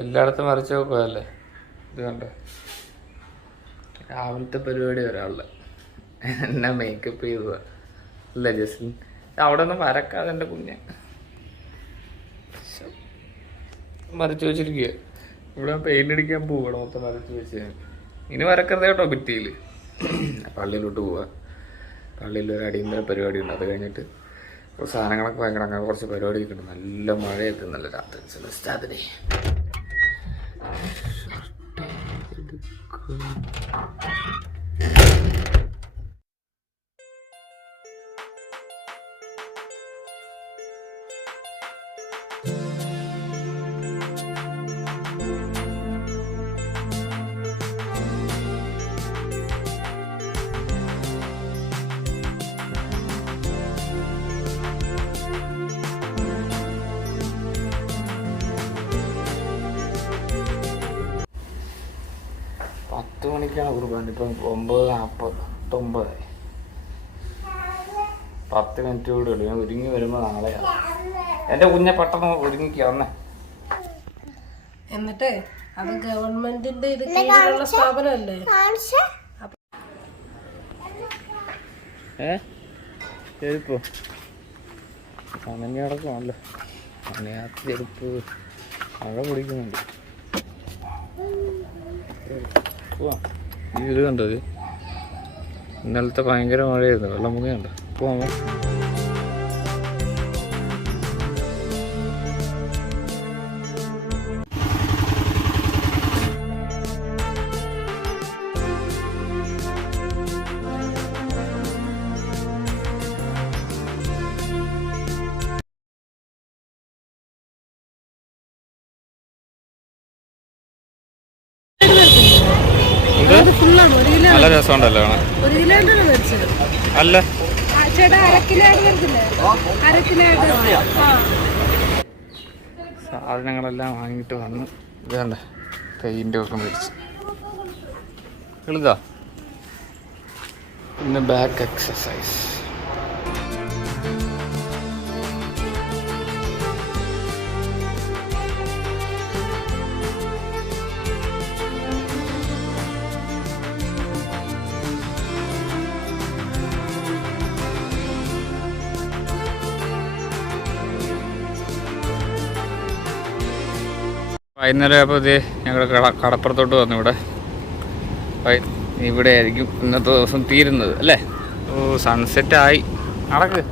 എല്ലായിടത്തും വരച്ച് നോക്കുമല്ലേ. ഇത് കണ്ടോ, രാവിലത്തെ പരിപാടി ഒരാളുടെ എന്നെ മേക്കപ്പ് ചെയ്തതാ. അല്ല ജസ്റ്റിൻ, അവിടെ ഒന്നും വരക്കാതെ എൻ്റെ കുഞ്ഞ് വരച്ച് വെച്ചിരിക്കുക. ഇവിടെ പെയിൻ്റ് അടിക്കാൻ പോവുകയാണ്, മൊത്തം വരച്ച് വെച്ച്. ഇനി വരക്കരുത് കേട്ടോ ഭിത്തിയിൽ. പള്ളിയിലോട്ട് പോവുക. പള്ളിയിൽ ഒരു അടിയന്തര പരിപാടി ഉണ്ട്. അത് കഴിഞ്ഞിട്ട് സാധനങ്ങളൊക്കെ ഭയങ്കര അങ്ങനെ കുറച്ച് പരിപാടിയൊക്കെ ഉണ്ട്. നല്ല മഴയൊക്കെ നല്ല രാത്രി സെലസ്റ്റാതിനെ. പത്ത് മണിക്കാണ് കുർബാന. ഇപ്പം 9:49. 10 മിനിറ്റ് കൂടെ ഉള്ളു. ഞാൻ ഒരുങ്ങി വരുമ്പോൾ നാളെയാണ്. എൻ്റെ കുഞ്ഞെ പെട്ടെന്ന് ഒരുങ്ങിക്കുക വന്നേ. എന്നിട്ട് അത് ഗവൺമെന്റിന്റെ ഇത് കീഴിലുള്ള സ്ഥാപനമല്ലേ. ചെരുപ്പോ അനങ്ങി നടക്കുമല്ലോ. അനയാത്ത ചെരുപ്പ് മഴ പിടിക്കുന്നുണ്ട്. ഇത് കണ്ടത് ഇന്നലത്തെ ഭയങ്കര മഴയായിരുന്നു. വെള്ളം മുങ്ങിയുണ്ട്. പോവാമോ? നല്ല രസമുണ്ടല്ലോ അല്ല സാധനങ്ങളെല്ലാം വാങ്ങിയിട്ട് വന്ന്. ഇതേണ്ട പെയിൻ്റ് ഒക്കെ മേടിച്ച് എളുതാ. പിന്നെ ബാക്ക് എക്സസൈസ്. വൈകുന്നേരം ആയപ്പോൾ ഇതേ ഞങ്ങൾ കടപ്പുറത്തോട്ട് വന്നു. ഇവിടെ ആയിരിക്കും ഇന്നത്തെ ദിവസം തീരുന്നത് അല്ലേ. ഓ സൺസെറ്റ് ആയി. നടക്ക്.